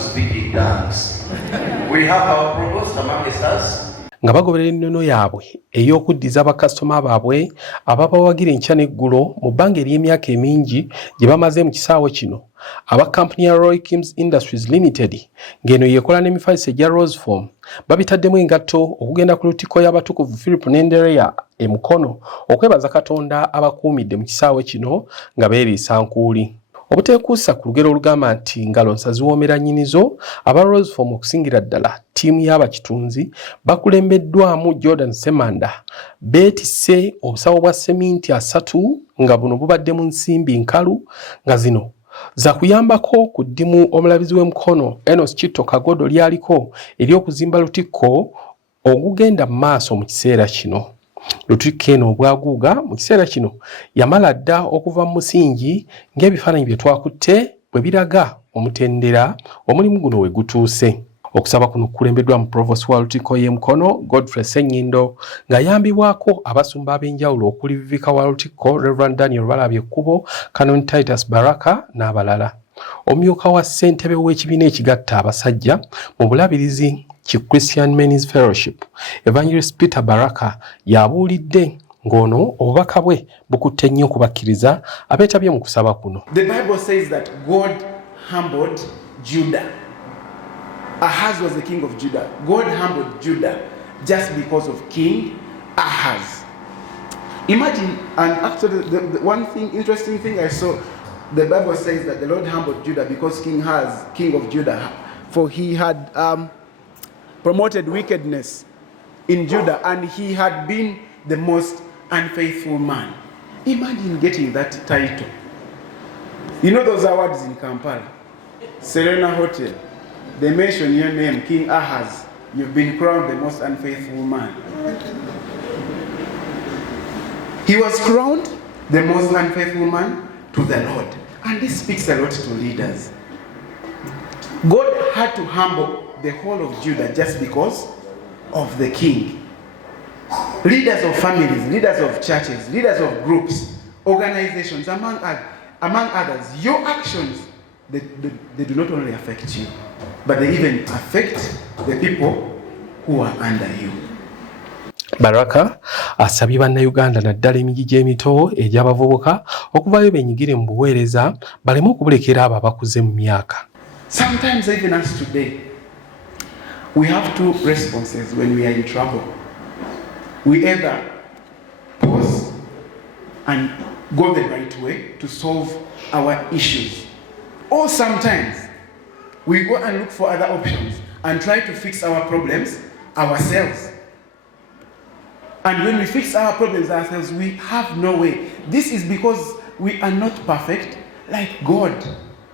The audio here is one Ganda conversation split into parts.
speedy dance. We have our provost among us. Nga bagoberera ennono yaabwe ey'okuddiza bakasitoma baabwe ababawagira enkya n'eggulo mu bbanga ery'emyaka emingi gye bamaze mu kisaawe kino. Aba kampuni ya Rosefoam Industries Limited ng'eno yeekola n'emifaliso egya Rosefoam babitaddemu engatto okugenda ku Lutikko y'abatukuvu Philip n'endereya e Mukono okwebaza Katonda abakuumidde mu kisaawe kino nga beeriisa nkuuli. Obutekuusa ku lugero olugamba nti ngalo ziwoomera nnyinizo aba Rosefoam okusingira ddala ttiimu y'aba kitunzi bakulembeddwamu Jordan Ssemanda beetisse obusawo bwa sseminti 3 nga buno bubadde mu nsimbi nkalu nga zino zaakuyambako ku ddimu omulabirizi w'e Mukono Enos Kitto Kagodo ly'aliko ery'okuzimba Lutikko ogugenda maaso mu kiseera kino. Lutikko eno obwaguuga mu kiseera kino yamala dda okuva mu musingi ng'ebifaananyi bye twakutte bwe biraga omutendera omulimu guno we gutuuse. Okusaba kuno kukulembeddwamu Provost wa Lutikko y'e Mukono Godfrey Ssenyindo ng'ayambibwako abasumba ab'enjawulo okuli Vivika wa Lutikko Reverend Daniel Balabye-Kkubo, Canon Titus Baraka n'abalala. Omumyuka wa ssentebe w'ekibiina ekigatta abasajja mu bulabirizi Christian Men's Fellowship Evangelist Peter Baraka yabuulidde ng'ono obubaka bwe bukutte nnyo okubakkiriza abeetabye mu kusaba kuno. The Bible says that God humbled Judah. Ahaz was the king of Judah. God humbled Judah just because of King Ahaz. Imagine, and actually the one thing, interesting thing I saw, the Bible says that the Lord humbled Judah because King Ahaz, king of Judah, for he had promoted wickedness in Judah and he had been the most unfaithful man. Imagine getting that title. You know those awards in Kampala? Serena Hotel. They mention your name, King Ahaz. You've been crowned the most unfaithful man. He was crowned the most unfaithful man to the Lord. And this speaks a lot to leaders. God had to humble the whole of Judah just because of the king. Leaders of families, leaders of churches, leaders of groups, organizations, among others, your actions, they do not only affect you, but they even affect the people who are under you. Baraka asabye bannayuganda naddala emigi gy'emito egy'abavubuka okuvaayo benyigire mu buweereza baleme okubulekera abo abakuze mu myaka. Sometimes even us today, we have two responses when we are in trouble. We either pause and go the right way to solve our issues, or sometimes we go and look for other options and try to fix our problems ourselves. And when we fix our problems ourselves, we have no way. This is because we are not perfect like God.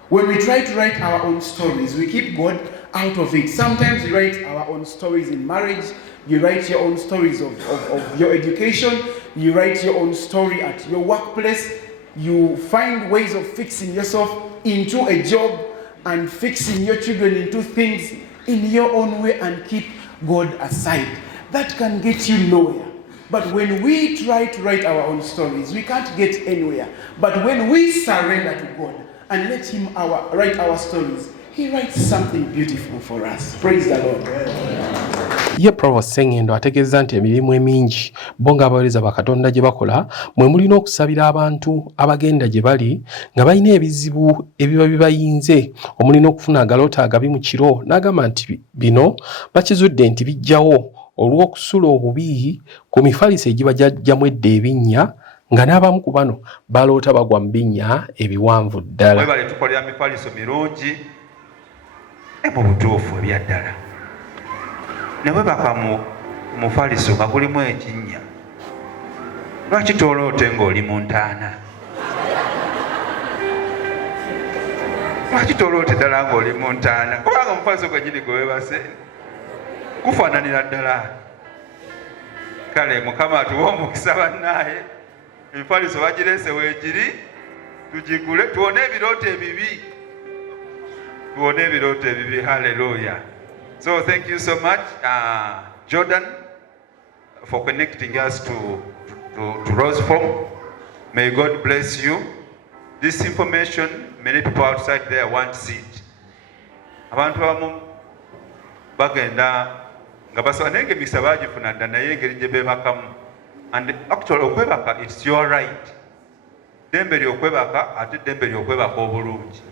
When we try to write our own stories, we keep God out of it. Sometimes we write our own stories in marriage, you write your own stories of your education, you write your own story at your workplace, you find ways of fixing yourself into a job and fixing your children into things in your own way and keep God aside. That can get you nowhere. But when we try to write our own stories, we can't get anywhere. But when we surrender to God and let Him write our stories, He writes something beautiful for us. Praise the Lord. Ye Provost Ssenyindo ategeeza nti emirimu emingi bo ng'abaweereza bakatonda gye bakola mwe mulina okusabira abantu abagenda gye bali nga balina ebizibu ebiba bibayinze omulina okufuna agaloota agabi mu kiro n'agamba nti bino bakizudde nti bijjawo olw'okusula obubi ku mifaliso egiba gyajjamu edda ebinnya nga n'abamu ku bano baloota bagwa mu binnya ebiwanvu ddala. Webale tukolera mifaliso mirungi mu butuufu ebya ddala. Ne webaka mu mufaliso nga gulimu ekinnya. Lwaki tooloote ng'oli mu ntaana? Lwaki tooloote ddala ng'oli mu ntaana? Kubanga omufaliso gwennyini gwe weebase kufaananira ddala. Kale Mukama atuwa omukisa bannaaye, emifaliso bagireese weegiri, tugigule tuwone ebirooto ebibi. Tuwone ebirooto ebibi. Hallelujah. So thank you so much, Jordan, for connecting us to Rosefoam. May God bless you. This information, many people outside there want to see it. abantu abamu bagenda nga basaba naye ng'emikisa baagifuna dda naye engeri gye beebakamu. And actually okwebaka it's your right. Ddembe ly'okwebaka ate ddembe ly'okwebaka obulungi.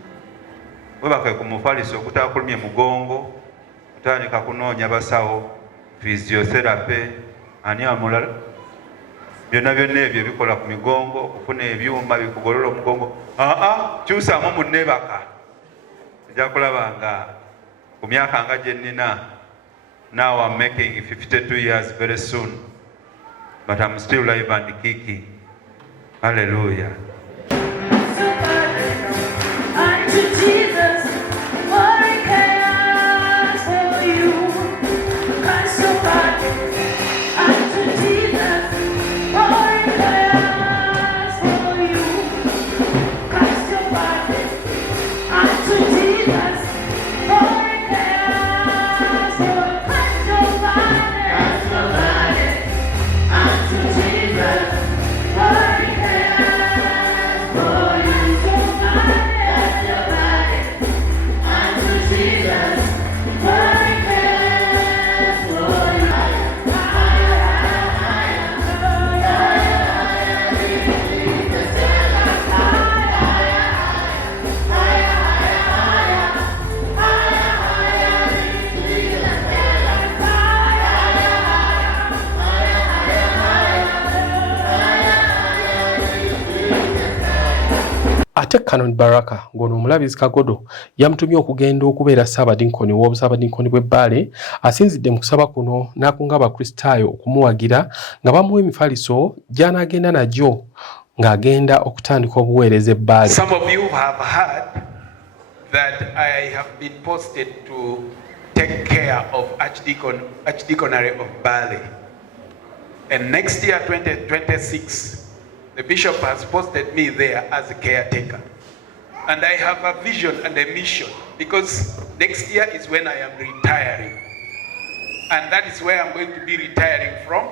Webaka ku mufaliso okutaakulumye mugongo, kutandika kunoonya basawo, physiotherapy, ani amulala. Byonna ebyo bikola ku migongo, okufuna ebyuma bikugolola omugongo. Kyusaamu munneebaka. Ojja kulaba nga ku myaka nga gye nnina, now I'm making 52 years very soon, but I'm still live and kicking. Hallelujah. Ate Canon Baraka ng'ono omulabirizi Kagodo yamutumye okugenda okubeera Ssaabadinkoni w'Obusaabadinkoni bw'Ebbaale asinzidde mu kusaba kuno n'akunga Abakristaayo okumuwagira nga bamuwa emifaliso gy'anaagenda nagyo ng'agenda okutandika obuweereza Ebbaale. Some of you have heard that I have been posted to take care of Archdeaconry of Bali. And next year, 2026, the bishop has posted me there as a caretaker. And I have a vision and a mission because next year is when I am retiring. And that is where I'm going to be retiring from.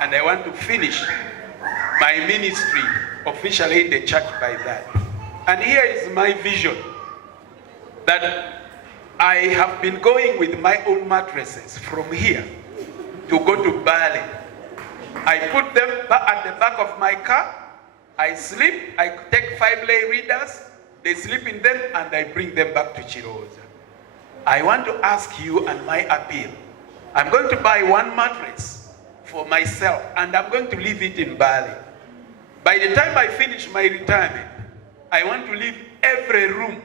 And I want to finish my ministry officially in the church by that. And here is my vision that I have been going with my own mattresses from here to go to Bali. I put them at the back of my car, I sleep, I take 5 lay readers, they sleep in them, and I bring them back to Chiroza. I want to ask you and my appeal. I'm going to buy 1 mattress for myself, and I'm going to leave it in Bali. By the time I finish my retirement, I want to leave every room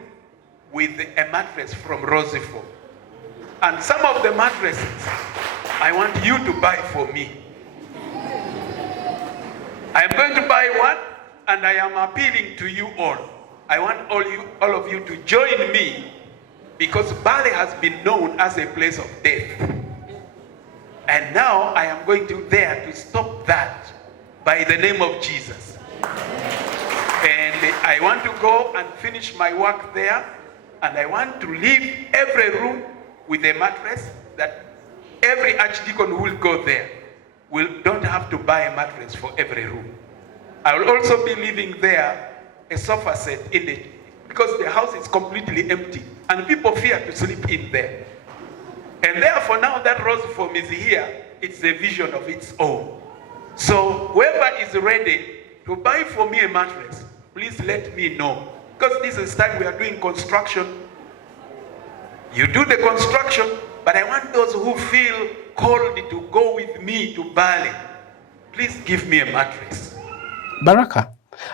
with a mattress from Rosefoam. And some of the mattresses, I want you to buy for me. I am going to buy 1, and I am appealing to you all. I want all of you to join me because Bali has been known as a place of death. And now I am going there to stop that by the name of Jesus. And I want to go and finish my work there, and I want to leave every room with a mattress that every archdeacon who will go there don't have to buy a mattress for every room. I will also be leaving there a sofa set because the house is completely empty and people fear to sleep in there. And therefore now that Rosefoam is here, it's a vision of its own. So whoever is ready to buy for me a mattress, please let me know. Because this is time we are doing construction. You do the construction, but I want those who feel called to go with me to Bali. Please give me a mattress. Baraka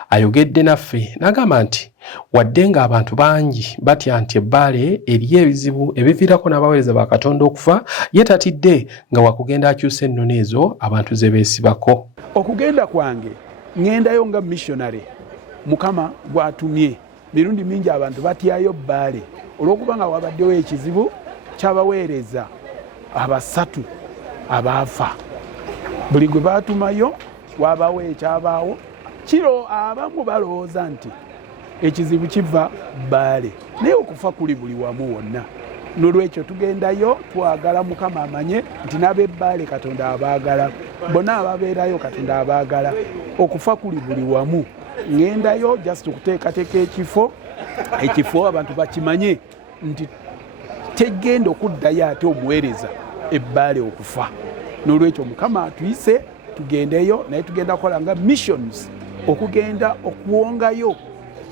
ayogedde naffe n'agamba nti wadde nga abantu bangi batya nti Ebbaale eriyo ebizibu ebiviirako n'abaweereza ba Katonda okufa, ye tatidde nga wakugenda akyusa ennono ezo abantu ze beesibako. Okugenda kwange ngendayo nga missionary Mukama gwatumye. Mirundi mingi abantu batyayo Bbaale olw'okuba nga wabaddewo ekizibu ky'abaweereza abasatu abaafa. Buli gwe baatumayo wabawo ekyabaawo. Kiro abamu balowooza nti ekizibu kiva Bbaale, naye okufa kuli buli wamu wonna. N'olwekyo tugendayo twagala Mukama amanye nti n'ab'Ebbaale Katonda abaagala, bonna ababeerayo Katonda abaagala. Okufa kuli buli wamu. Ngendayo just okuteekateeka ekifo abantu bakimanye nti tegenda okuddayo ate omuweereza ebbaale okufa. N'olwekyo Mukama atuyise tugendeyo, naye tugenda kukola nga missions okugenda okuwongayo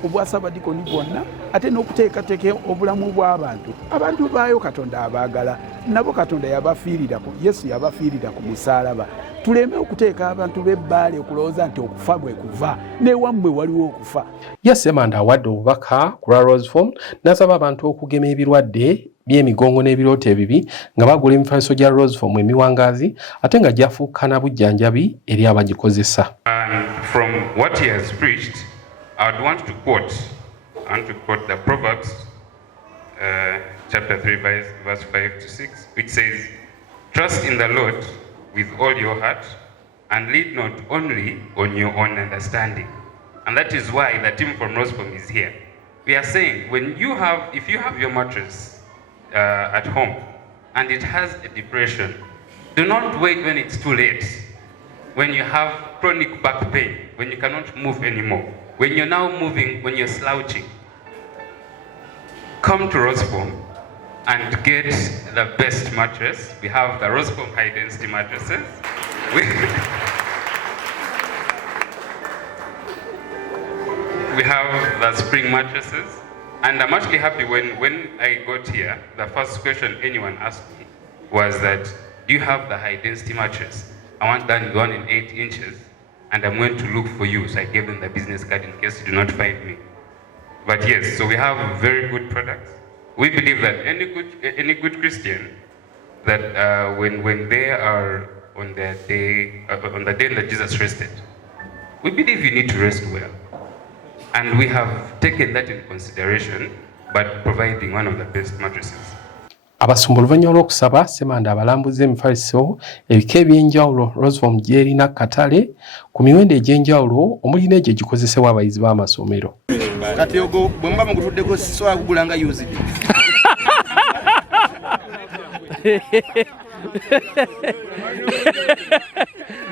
obwasabadikoni bwonna, ate n'okuteekateeka obulamu bw'abantu. Abantu baayo Katonda abaagala, nabo Katonda yabafiirirako, Yesu yabafiirira ku musaalaba. Tuleme okuteeka abantu b'ebbaale okulowooza nti okufa bwe kuva, n'ewammwe waliwo okufa. Ye Ssemanda awadde obubaka ku lwa Rosefoam n'asaba abantu okugema ebirwadde by'emigongo n'ebirooto ebibi nga bagula emifaliso gya Rosefoam emiwangaazi ate nga gyafuuka na bujjanjabi eri abagikozesa. From what he has preached, I would want to quote the Proverbs chapter 3 verse 5 to 6, which says, "Trust in the Lord with all your heart and lean not only on your own understanding." And that is why the team from Rosefoam is here. We are saying, if you have your mattress at home and it has a depression, do not wait when it's too late. When you have chronic back pain, when you cannot move anymore, when you're now moving, when you're slouching, come to Rosefoam and get the best mattress. We have the Rosefoam high density mattresses. We have the spring mattresses. And I'm actually happy when I got here, the first question anyone asked me was that, do you have the high density mattress? I want that one in 8 inches, and I'm going to look for you. So I gave them the business card in case you do not find me. But yes, so we have very good products. We believe that any good Christian, that when they are on the day that Jesus rested, we believe you need to rest well. And we have taken that in consideration, but providing one of the best mattresses. Abasumba oluvannyuma lw'okusaba Ssemanda abalambuza emifaliso ebika eby'enjawulo Rosefoam gy'erina katale ku miwendo egy'enjawulo omuli n'egyo gikozesebwa abayizi b'amasomero. Kati ogwo bwe muba mugutuddeko sisobola kugula nga used.